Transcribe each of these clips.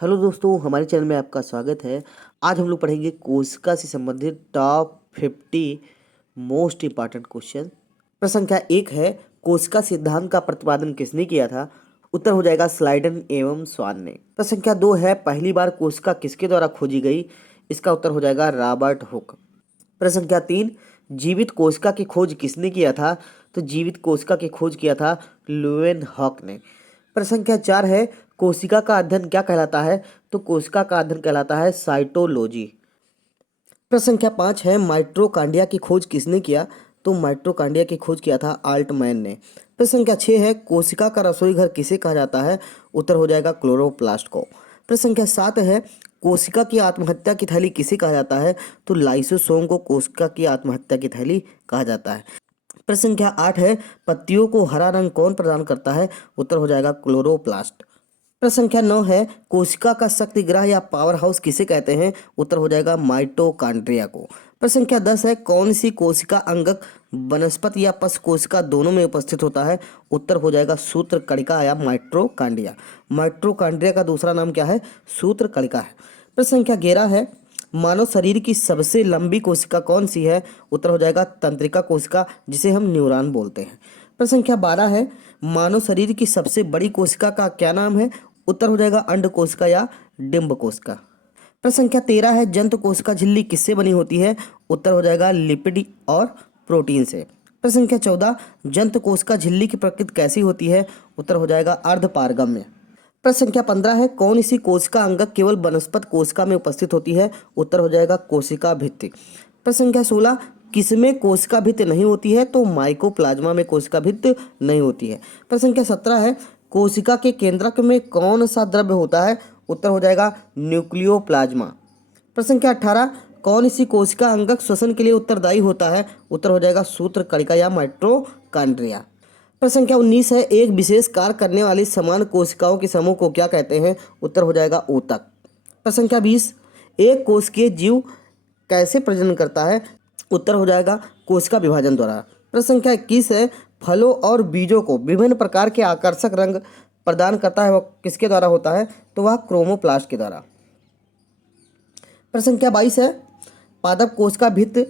Hello दोस्तों, हमारे channel में आपका स्वागत है। आज हम लोग पढ़ेंगे कोशिका से संबंधित टॉप 50 मोस्ट इम्पॉर्टेंट क्वेश्चन। प्रश्न संख्या 1 है, कोशिका सिद्धांत का प्रतिपादन किसने किया था? उत्तर हो जाएगा स्लाइडन एवं स्वान ने। प्रश्न संख्या 2 है, पहली बार कोशिका किसके द्वारा खोजी गई? इसका उत्तर हो जाएगा रॉबर्ट हुक। प्रश्न संख्या 3, जीवित कोशिका की खोज किसने किया था? तो जीवित कोशिका की खोज किया था ल्यूवेनहॉक ने। प्रश्न संख्या 4 है, कोशिका का अध्ययन क्या कहलाता है? तो कोशिका का अध्ययन कहलाता है साइटोलॉजी। प्रश्न संख्या 5 है, माइटोकॉन्ड्रिया की खोज किसने किया? तो माइटोकॉन्ड्रिया की खोज किया था आल्टमैन ने। प्रश्न संख्या 6 है, कोशिका का रसोई घर किसे कहा जाता है? उत्तर हो जाएगा क्लोरोप्लास्ट को। प्रश्न संख्या 7 है, कोशिका की आत्महत्या की थैली किसे कहा जाता है? तो लाइसोसोम को कोशिका की आत्महत्या की थैली कहा जाता है। प्रश्न संख्या 8 है, पत्तियों को हरा रंग कौन प्रदान करता है? उत्तर हो जाएगा क्लोरोप्लास्ट। प्रश्न संख्या 9 है, कोशिका का शक्ति ग्रह या पावर हाउस किसे कहते हैं? उत्तर हो जाएगा माइटोकॉन्ड्रिया को। प्रश्न संख्या 10 है, कौन सी कोशिका अंगक वनस्पति या पशु कोशिका दोनों में उपस्थित होता है? उत्तर हो जाएगा सूत्रकणिका या माइटोकॉन्ड्रिया। माइटोकॉन्ड्रिया का दूसरा नाम क्या है? सूत्रकणिका है। प्रश्न संख्या 11 है, मानव शरीर की सबसे लंबी कोशिका कौन सी है? उत्तर हो जाएगा तंत्रिका कोशिका, जिसे हम न्यूरॉन बोलते हैं। प्रश्न संख्या 12 है, मानव शरीर की सबसे बड़ी कोशिका का क्या नाम है? उत्तर हो जाएगा अंड कोशिका या डिंब कोशिका। प्रश्न संख्या 13 है, जंतु कोशिका झिल्ली किससे बनी होती है? उत्तर हो जाएगा लिपिड और प्रोटीन से। प्रश्न संख्या 14, जंतु कोशिका झिल्ली की प्रकृति कैसी होती है? उत्तर हो जाएगा अर्धपारगम्य। प्रश्न संख्या 15 है, कौन सी कोशिका अंगक केवल वनस्पत कोशिका में उपस्थित होती है? उत्तर हो जाएगा कोशिका भित्ति। प्रश्न संख्या 16, किसमें कोशिका भित्ति नहीं होती है? तो माइकोप्लाज्मा में कोशिका भित्ति नहीं होती है। प्रश्न संख्या 17 है, कोशिका के केंद्रक में कौन सा द्रव्य होता है? उत्तर हो जाएगा न्यूक्लियोप्लाज्मा। प्रश्न संख्या 18, कौन सी कोशिका अंगक श्वसन के लिए उत्तरदायी होता है? उत्तर हो जाएगा सूत्रकणिका या माइटोकॉन्ड्रिया। प्रश्न संख्या 19 है, एक विशेष कार्य करने वाली समान कोशिकाओं के समूह को क्या कहते हैं? उत्तर हो जाएगा ऊतक। प्रश्न संख्या 20, एक कोशिकीय जीव कैसे प्रजनन करता है? उत्तर हो जाएगा कोशिका विभाजन द्वारा। प्रश्न संख्या 21 है, फलों और बीजों को विभिन्न प्रकार के आकर्षक रंग प्रदान करता है, वह किसके द्वारा होता है? तो वह क्रोमोप्लास्ट के द्वारा। प्रश्न संख्या 22 है, पादप कोशिका भित्ति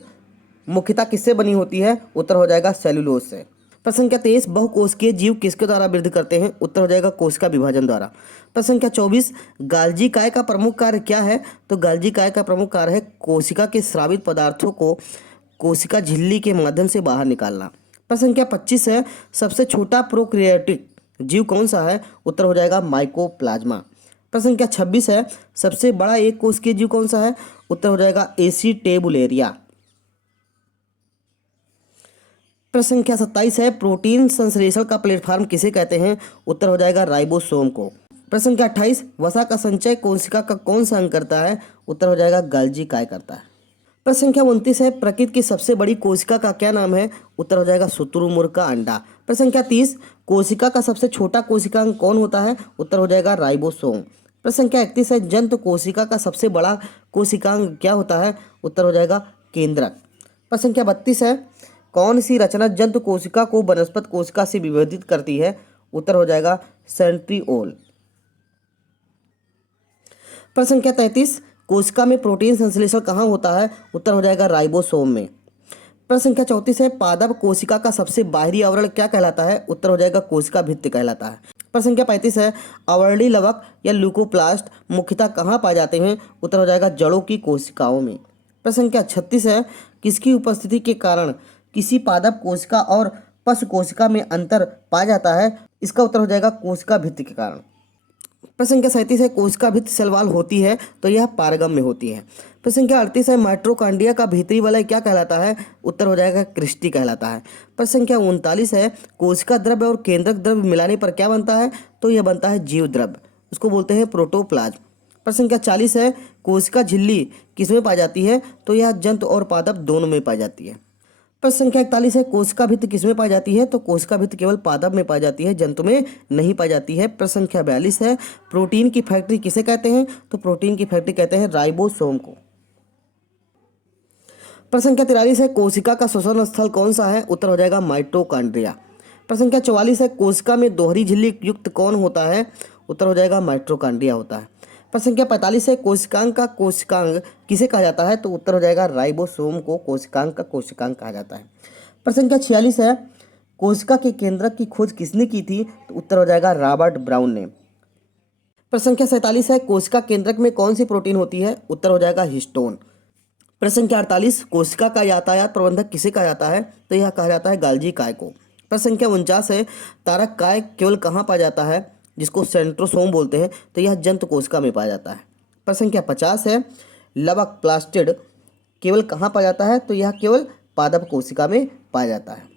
मुख्यतः किससे बनी होती है? उत्तर हो जाएगा सेल्यूलोज से। प्रश्न संख्या 23, बहुकोशिकीय जीव किसके द्वारा वृद्धि करते हैं? उत्तर हो जाएगा कोशिका विभाजन द्वारा। प्रश्न संख्या 24, गाल्जी काय का प्रमुख कार्य क्या है? तो गाल्जी काय का प्रमुख कार्य है कोशिका के स्रावित पदार्थों को कोशिका झिल्ली के माध्यम से बाहर निकालना। प्रश्न संख्या 25 है, सबसे छोटा प्रोकैरियोटिक जीव कौन सा है? उत्तर हो जाएगा माइकोप्लाज्मा। प्रश्न संख्या 26 है, सबसे बड़ा एक कोशिकीय जीव कौन सा है? उत्तर हो जाएगा एसिटेबुलेरिया। प्रश्न संख्या 27 है, प्रोटीन संश्लेषण का प्लेटफॉर्म किसे कहते हैं? उत्तर हो जाएगा राइबोसोम को। प्रश्न संख्या 28, वसा का संचय कोशिका का कौन सा अंग करता है? उत्तर हो जाएगा गाल्जी काय करता है। प्रश्न संख्या 29 है, प्रकृति की सबसे बड़ी कोशिका का क्या नाम है? उत्तर हो जाएगा शुतुरमुर्ग का अंडा। प्रश्न संख्या 30, कोशिका का सबसे छोटा कोशिका अंग कौन होता है? उत्तर हो जाएगा राइबोसोम। प्रश्न संख्या 31 है, जंतु कोशिका का सबसे बड़ा कोशिकांग क्या होता है? उत्तर हो जाएगा केंद्रक। प्रश्न संख्या 32 है, कौन सी रचना जंतु कोशिका को वनस्पत कोशिका से विभेदित करती है? उत्तर हो जाएगा सेंट्रिओल। प्रश्न संख्या 33, कोशिका में प्रोटीन संश्लेषण कहाँ होता है? उत्तर हो जाएगा राइबोसोम में। प्रश्न संख्या 34 है, पादप कोशिका का सबसे बाहरी आवरण क्या कहलाता है? उत्तर हो जाएगा कोशिका भित्ति कहलाता है। प्रश्न संख्या 35 है, आवरणीय लवक या ल्यूकोप्लास्ट मुख्यतः कहाँ पाए जाते हैं? उत्तर हो जाएगा जड़ों की कोशिकाओं में। प्रश्न संख्या 36 है, किसकी उपस्थिति के कारण किसी पादप कोशिका और पशु कोशिका में अंतर पाया जाता है? इसका उत्तर हो जाएगा कोशिका भित्ति के कारण। प्रश्न संख्या 37 है, कोशिका भित्ति शैलवाल होती है तो यह पारगम में होती है। प्रश्न संख्या 38 है, माइटोकॉन्ड्रिया का भीतरी वलय क्या कहलाता है? उत्तर हो जाएगा क्रिस्टी कहलाता है। प्रश्न संख्या 39 है, कोशिका द्रव्य और केंद्रक द्रव्य मिलाने पर क्या बनता है? तो यह बनता है जीव द्रव्य, उसको बोलते हैं प्रोटोप्लाज्म। प्रश्न संख्या 40 है, कोशिका झिल्ली किसमें पाई जाती है? तो यह जंतु और पादप दोनों में पाई जाती है। प्रश्न संख्या 41 है, कोशिका भित्ति किसमें पाई जाती है? तो कोशिका भित्ति केवल पादप में पाई जाती है, जंतु में नहीं पाई जाती है। प्रश्न संख्या 42 है, प्रोटीन की फैक्ट्री किसे कहते हैं? तो प्रोटीन की फैक्ट्री कहते हैं राइबोसोम को। प्रश्न संख्या 43 है, कोशिका का श्वसन स्थल कौन सा है? उत्तर हो जाएगा माइटोकॉन्ड्रिया। प्रश्न संख्या 44 है, कोशिका में दोहरी झिल्ली युक्त कौन होता है? उत्तर हो जाएगा माइटोकॉन्ड्रिया होता है। प्रश्न संख्या 45 है, कोशिकांग का कोशिकांग किसे कहा जाता है? तो उत्तर हो जाएगा राइबोसोम को कोशिकांग का कोशिकांग कहा जाता है। प्रश्न संख्या 46 है, कोशिका के केंद्रक की खोज किसने की थी? तो उत्तर हो जाएगा रॉबर्ट ब्राउन ने। प्रश्न संख्या 47 है, कोशिका केंद्रक में कौन सी प्रोटीन होती है? उत्तर हो जाएगा हिस्टोन। प्रश्न संख्या 48, कोशिका का यातायात प्रबंधक किसे कहा जाता है? तो यह कहा जाता है गाल्जी काय को। प्रश्न संख्या 49 है, तारक काय केवल कहाँ पाया जाता है? जिसको सेंट्रोसोम बोलते हैं, तो यह जंतु कोशिका में पाया जाता है। प्रश्न संख्या 50 है, लवक प्लास्टिड केवल कहाँ पाया जाता है? तो यह केवल पादप कोशिका में पाया जाता है।